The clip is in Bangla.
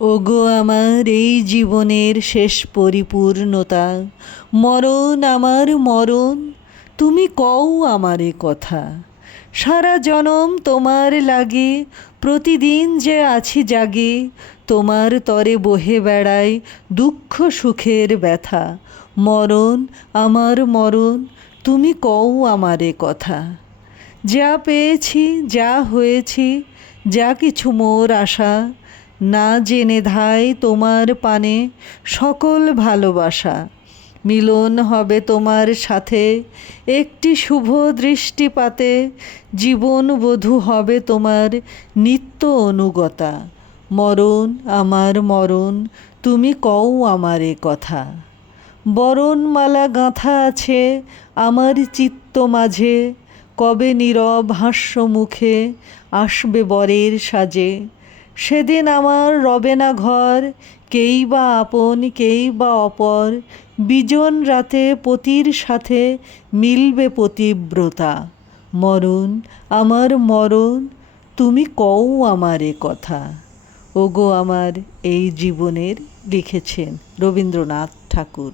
ওগো আমার এই জীবনের শেষ পরিপূর্ণতা। মরণ আমার মরণ, তুমি কও আমারে কথা। সারা জনম তোমার লাগে, প্রতিদিন যে আছি জাগে, তোমার তরে বহে বেড়ায় দুঃখ সুখের ব্যথা। মরণ আমার মরণ, তুমি কও আমারে কথা। যা পেয়েছি, যা হয়েছি, যা কিছু মোর আশা না জেনে ধাই তোমার পানে সকল ভালোবাসা। মিলন হবে তোমার সাথে, একটি শুভ দৃষ্টিপাতে, জীবন বধূ হবে তোমার নিত্য অনুগতা। মরণ আমার মরণ, তুমি কও আমার এ কথা। বরণমালা গাঁথা আছে আমার চিত্ত মাঝে, কবে নীরব হাস্য মুখে আসবে বরের সাজে। সেদিন আমার রবে না ঘর, কেই বা আপন, কেই বা অপর। বিজন রাতে পতির সাথে মিলবে পতিব্রতা। মরণ আমার মরণ, তুমি কও আমার এ কথা। ওগো আমার এই জীবনের লিখেছেন রবীন্দ্রনাথ ঠাকুর।